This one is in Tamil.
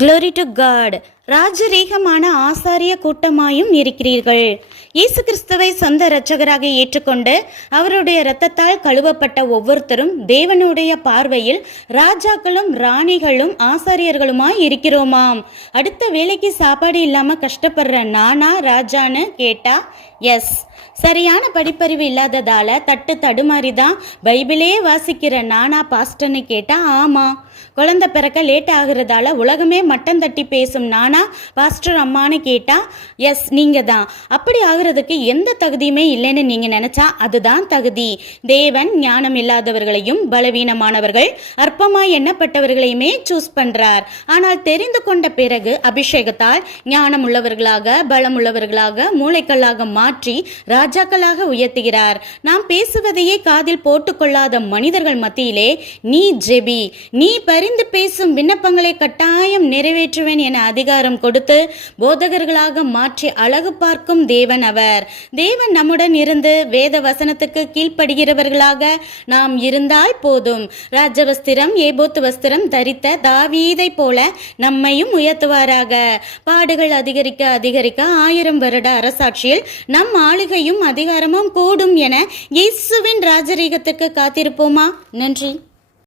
Glory to God. ராஜரீகமான ஆசாரிய கூட்டமாயும் இருக்கிறீர்கள். இயேசு கிறிஸ்துவை சொந்த இரட்சகராக ஏற்றுக்கொண்டு அவருடைய இரத்தத்தால் கழுவப்பட்ட ஒவ்வொருத்தரும் தேவனுடைய பார்வையில் ராஜாக்களும் ராணிகளும் ஆசாரியர்களுமாய் இருக்கிறோமாம். அடுத்த வேலைக்கு சாப்பாடு இல்லாம கஷ்டப்படுற நானா ராஜான்னு கேட்டா எஸ். சரியான படிப்பறிவு இல்லாததால தடுமாறி தான் பைபிளே வாசிக்கிற நானா பாஸ்டர்னு கேட்டா ஆமா. குழந்தை பிறக்க லேட் ஆகுறதால உலகமே மட்டம் தட்டி பேசும் நானா பாஸ்டர் அம்மானு கேட்டா எஸ் நீங்க தான். அப்படி ஆகுறதுக்கு எந்த தகுதியுமே இல்லைன்னு நீங்க நினைச்சா அதுதான் தகுதி. தேவன் ஞானம் இல்லாதவர்களையும் பலவீனமானவர்கள் அற்பமாய் எண்ணப்பட்டவர்களையுமே சூஸ் பண்றார். ஆனால் தெரிந்து கொண்ட பிறகு அபிஷேகத்தால் ஞானம் உள்ளவர்களாக பலமுள்ளவர்களாக மூளைக்கல்லாக மாற்றி ராஜாக்களாக உயர்த்துகிறார். நாம் பேசுவதையே காதில் போட்டுக்கொள்ளாத மனிதர்கள் மத்தியிலே நீ ஜெபி, நீ பரிந்து பேசும் விண்ணப்பங்களை கட்டாயம் நிறைவேற்றுவேன் என அதிகாரம் கொடுத்து போதகர்களாக மாற்றி அழகு பார்க்கும் தேவன் அவர். தேவன் நம்முடன் இருந்து வேத வசனத்துக்கு கீழ்ப்படுகிறவர்களாக நாம் இருந்தால் போதும். ராஜவஸ்திரம் ஏபோத்து வஸ்திரம் தரித்த தாவீதை போல நம்மையும் உயர்த்துவாராக. பாடுகள் அதிகரிக்க அதிகரிக்க 1000 வருட அரசாட்சியில் நம் ஆளுகையும் அதிகாரமும் கூடும் என இயேசுவின் ராஜரீகத்துக்கு காத்திருப்போமா? நன்றி.